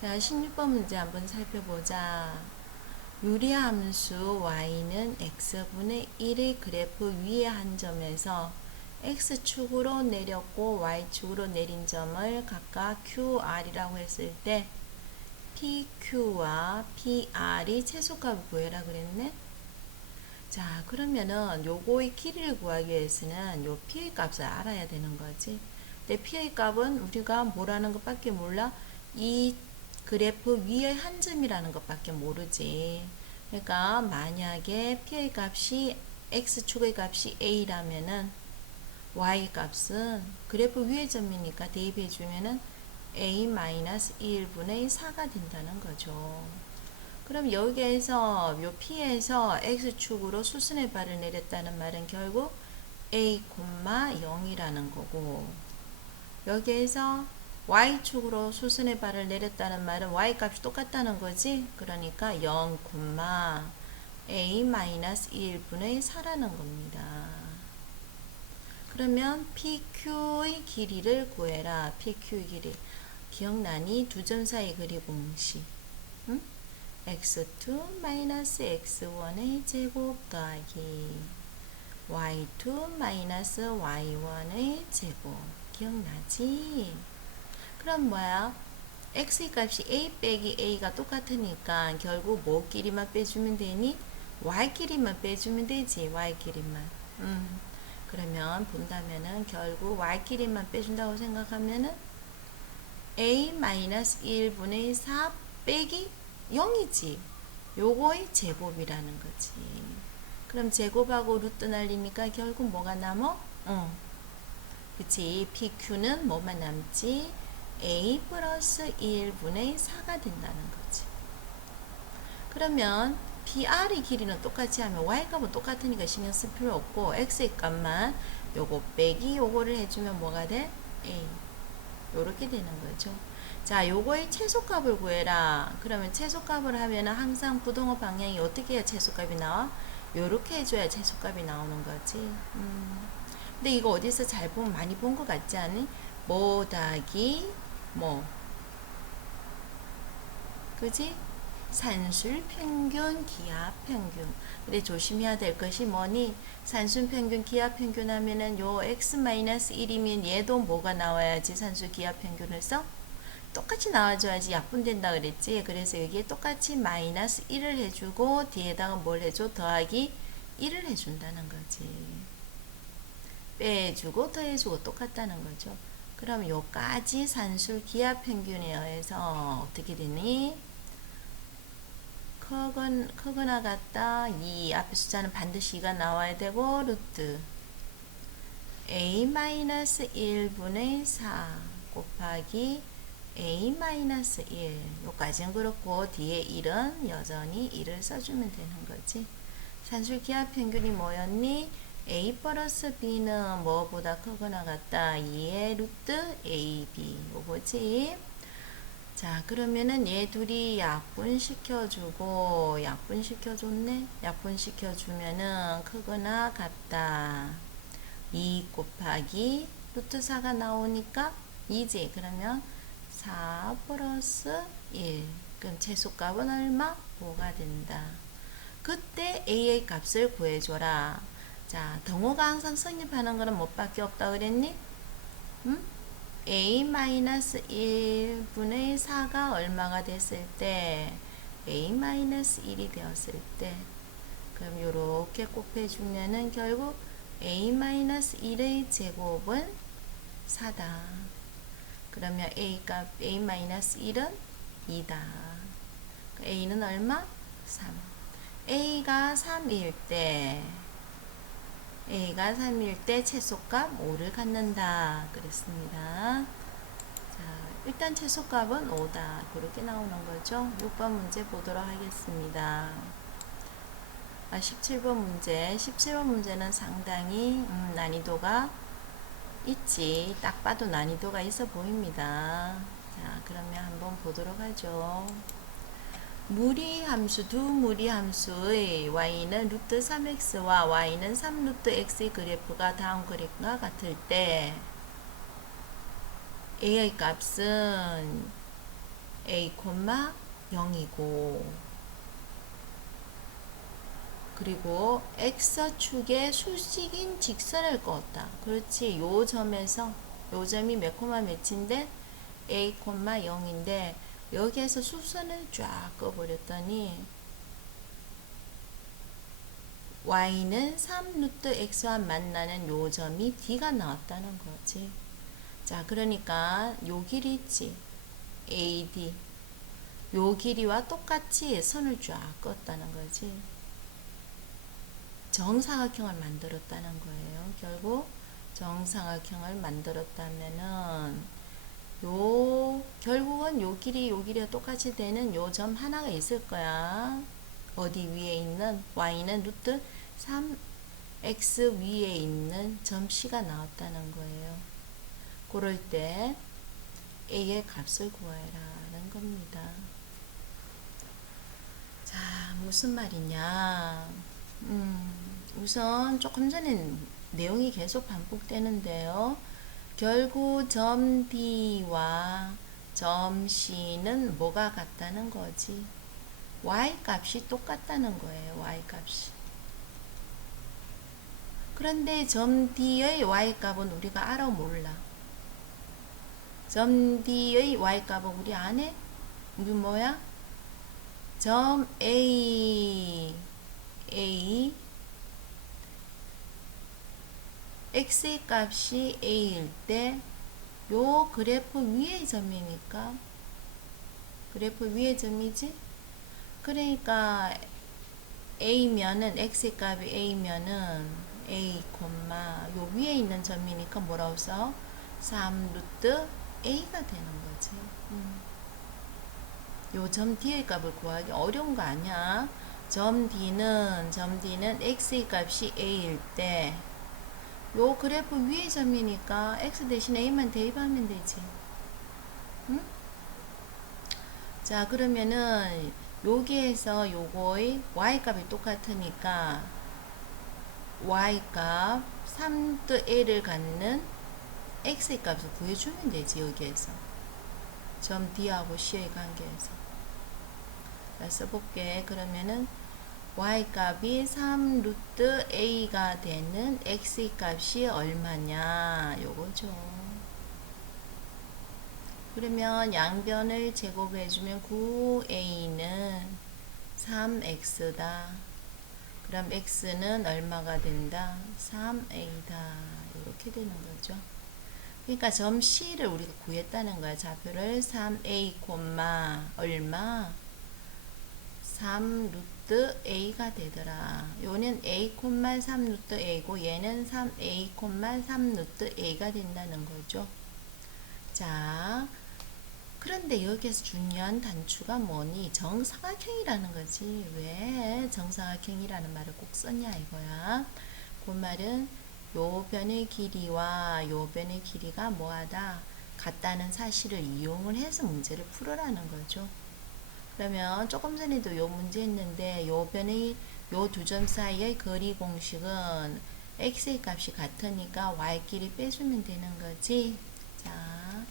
자, 16번 문제 한번 살펴보자. 유리함수 y는 x분의 1의 그래프 위의 한 점에서 x축으로 내렸고 y축으로 내린 점을 각각 QR이라고 했을 때 PQ와 PR이 최소값을 구해라 그랬네. 자, 그러면은 요거의 길이를 구하기 위해서는 요 P의 값을 알아야 되는 거지. 근데 P의 값은 우리가 뭐라는 것밖에 몰라. 이 그래프 위의 한 점이라는 것밖에 모르지. 그러니까 만약에 P의 값이 X축의 값이 A라면은 Y 값은 그래프 위의 점이니까 대입해 주면은 A-1분의 4가 된다는 거죠. 그럼 여기에서 요 P에서 X축으로 수순의 발을 내렸다는 말은 결국 A, 0이라는 거고, 여기에서 Y축으로 수순의 발을 내렸다는 말은 Y 값이 똑같다는 거지. 그러니까 0, A-1분의 4라는 겁니다. 그러면 PQ의 길이를 구해라. PQ의 길이. 기억나니? 두 점 사이 거리 공식. 응? x2 마이너스 x1의 제곱 더하기 y2 마이너스 y1의 제곱. 기억나지? 그럼 뭐야? x의 값이 a 빼기 a가 똑같으니까 결국 뭐 길이만 빼주면 되니? y 길이만 빼주면 되지. y 길이만. 그러면 본다면은 결국 y 길이만 빼준다고 생각하면은 a-1분의 4 빼기 0이지. 요거의 제곱이라는 거지. 그럼 제곱하고 루트 날리니까 결국 뭐가 남어? 그치. PQ는 뭐만 남지? A 플러스 1분의 4가 된다는 거지. 그러면 PR의 길이는 똑같이 하면 Y 값은 똑같으니까 신경 쓸 필요 없고 X의 값만 요거 빼기 요거를 해주면 뭐가 돼? A. 요렇게 되는 거죠. 자, 요거의 최소값을 구해라. 그러면 최소값을 하면 항상 부동호 방향이 어떻게 해야 최소값이 나와? 요렇게 해줘야 최소값이 나오는 거지. 근데 이거 어디서 잘 보면 많이 본 것 같지 않니? 뭐 더하기 뭐, 그지? 산술 평균, 기압 평균. 근데 조심해야 될 것이 뭐니? 산술 평균, 기압 평균 하면은 요 x-1이면 얘도 뭐가 나와야지 산술 기압 평균을 써? 똑같이 나와줘야지 약분된다 그랬지. 그래서 여기에 똑같이 마이너스 1을 해주고 뒤에다가 뭘 해줘? 더하기 1을 해준다는 거지. 빼주고 더해주고 똑같다는 거죠. 그럼 요까지 산술 기압 평균에 의해서 어떻게 되니? 크거나 같다. 이 앞에 숫자는 반드시 2가 나와야 되고 루트 a-1분의 4 곱하기 a-1 요까지는 그렇고 뒤에 1은 여전히 1을 써주면 되는 거지. 산술 기압 평균이 뭐였니? a 플러스 b는 뭐보다 크거나 같다. 2의 루트 ab 요거지. 자, 그러면은 얘 둘이 약분시켜주고, 약분시켜줬네? 약분시켜주면은 크거나 같다. 2 곱하기 루트 4가 나오니까 2지. 그러면 4 플러스 1. 그럼 최소값은 얼마? 5가 된다. 그때 A의 값을 구해줘라. 자, 등호가 항상 성립하는 거는 뭐밖에 없다 그랬니? 응? a-1분의 4가 얼마가 됐을 때 a-1이 되었을 때 그럼 요렇게 곱해주면은 결국 a-1의 제곱은 4다. 그러면 a값 a-1은 2다. a는 얼마? 3. a가 3일 때 최소값 5를 갖는다 그랬습니다. 자, 일단 최소값은 5다. 그렇게 나오는 거죠. 6번 문제 보도록 하겠습니다. 17번 문제. 17번 문제는 상당히 난이도가 있지. 딱 봐도 난이도가 있어 보입니다. 자, 그러면 한번 보도록 하죠. 무리함수, 두 무리함수의 y는 루트 3x와 y는 3루트 x의 그래프가 다음 그래프가 같을 때 a의 값은 a, 0이고 그리고 x축에 수직인 직선을 그었다. 그렇지. 요 점에서 요 점이 몇 코마 몇인데 a, 0인데 여기에서 수선을 쫙 그어버렸더니 y는 3루트 x와 만나는 요 점이 d가 나왔다는 거지. 자, 그러니까 요 길이 있지. AD. 요 길이와 똑같이 선을 쫙 그었다는 거지. 정사각형을 만들었다는 거예요. 결국 정사각형을 만들었다면은 결국은 요 길이와 똑같이 되는 요 점 하나가 있을 거야. 어디 위에 있는 y는 루트 3x 위에 있는 점 C가 나왔다는 거예요. 그럴 때 A의 값을 구하라는 겁니다. 자, 무슨 말이냐. 우선 조금 전에 내용이 계속 반복되는데요. 결국 점 D와 점 C는 뭐가 같다는 거지? y 값이 똑같다는 거예요. y 값이. 그런데 점 D의 y 값은 우리가 알아 몰라. 점 D의 y 값은 우리 안에 우리 뭐야? 점 A x의 값이 a일 때 요 그래프 위의 점이니까 그래프 위의 점이지? 그러니까 a면은 x의 값이 a면은 a, 요 위에 있는 점이니까 뭐라고 써? 3루트 a가 되는 거지. 요 점 D의 값을 구하기 어려운 거 아니야. 점 D는 x의 값이 a일 때 요 그래프 위의 점이니까 x 대신 a만 대입하면 되지. 응? 자, 그러면은 여기에서 요거의 y 값이 똑같으니까 y 값 3드 a를 갖는 x의 값을 구해주면 되지. 여기에서 점 D하고 C의 관계에서. 자, 써볼게. 그러면은 y 값이 3루트 a가 되는 x의 값이 얼마냐 요거죠. 그러면 양변을 제곱해주면 9a는 3x다. 그럼 x는 얼마가 된다? 3a다. 이렇게 되는 거죠. 그러니까 점 C를 우리가 구했다는 거야. 좌표를 3a, 얼마? 3루트 a가 되더라. 요는 a, 3루트 a고 얘는 3a, 3루트 a가 된다는 거죠. 자, 그런데 여기에서 중요한 단추가 뭐니? 정사각형이라는 거지. 왜 정사각형이라는 말을 꼭 썼냐 이거야. 그 말은 요 변의 길이와 요 변의 길이가 뭐하다? 같다는 사실을 이용을 해서 문제를 풀으라는 거죠. 그러면 조금 전에도 요 문제 했는데 요 변의 요 두 점 사이의 거리 공식은 x의 값이 같으니까 y끼리 빼주면 되는 거지. 자,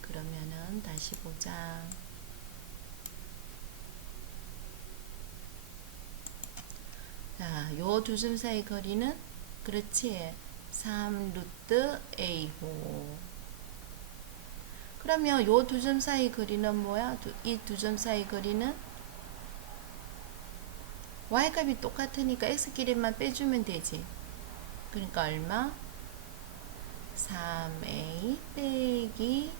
그러면은 다시 보자. 자, 요 두 점 사이 거리는 그렇지. 3루트 a고. 그러면 요 두 점 사이 거리는 뭐야? 이 두 점 사이 거리는 y값이 똑같으니까 x끼리만 빼주면 되지. 그러니까 얼마? 3a 빼기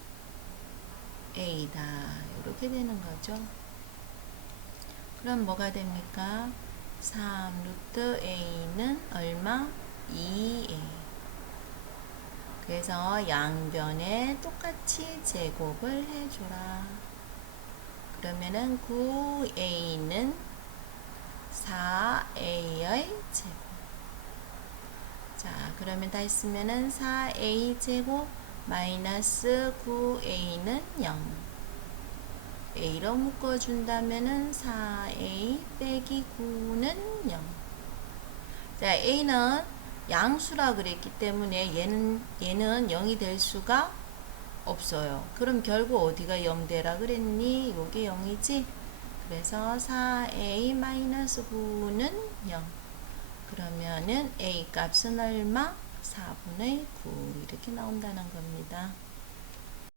a다. 이렇게 되는 거죠. 그럼 뭐가 됩니까? 3루트 a는 얼마? 2a. 그래서 양변에 똑같이 제곱을 해줘라. 그러면은 9a는 4a의 제곱. 자, 그러면 다 했으면은 4a 제곱 마이너스 9a는 0. a로 묶어준다면은 4a 빼기 9는 0. 자, a는 양수라 그랬기 때문에 얘는 0이 될 수가 없어요. 그럼 결국 어디가 0 되라 그랬니? 요게 0이지? 그래서 4a-9는 0. 그러면은 a 값은 얼마? 4분의 9 이렇게 나온다는 겁니다.